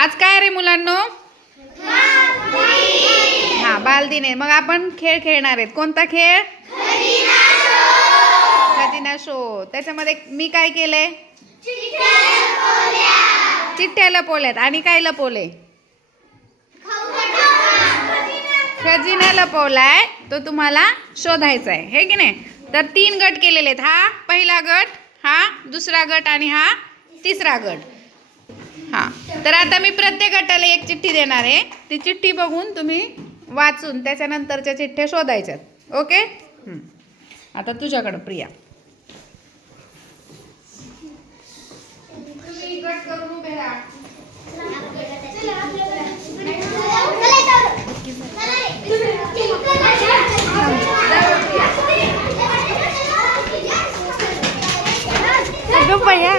आज काय रे मुलांनो? हा बालदिन आहे. मग आपण खेळ खेळणार आहेत. कोणता खेळ? खजिना शो. त्याच्यामध्ये मी काय केलंय? चिठ्ठ्या लपवल्यात आणि काय लपवले खजिना लपवलाय तो तुम्हाला शोधायचा आहे. हे की नाही? तर तीन गट केलेले आहेत. हा पहिला गट हा दुसरा गट आणि हा तिसरा गट. हा. तर आता मी प्रत्येक गटाला एक चिठ्ठी देणार आहे. ती चिठ्ठी बघून तुम्ही वाचून त्याच्यानंतरच्या चिठ्ठ्या शोधायच्यात. ओके. आता तुझ्याकडं प्रिया.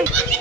तुम्ही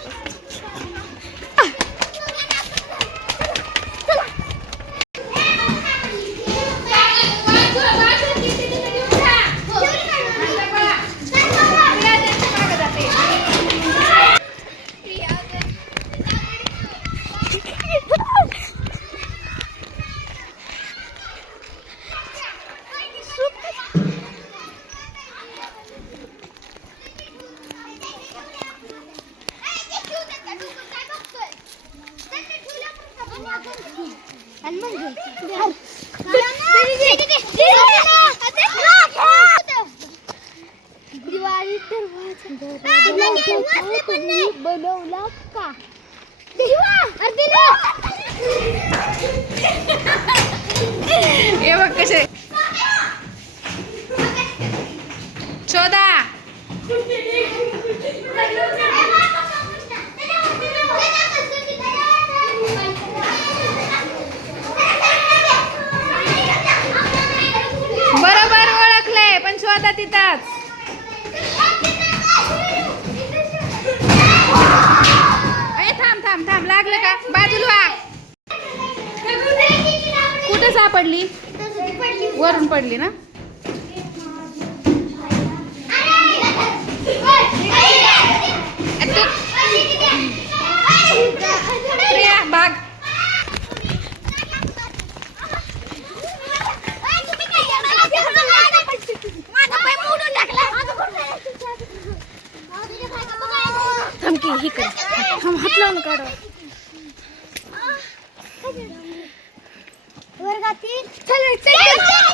बनवला का हे बघ कसे शोधा पण शोधा तिथंच थांब थांब थांब. लागलं का? बाजूला कुठं सापडली? वरून पडली ना ए, तू प्रिया भाग थमकी ही कर. हात लावून काढ. वर्गातील चल चल.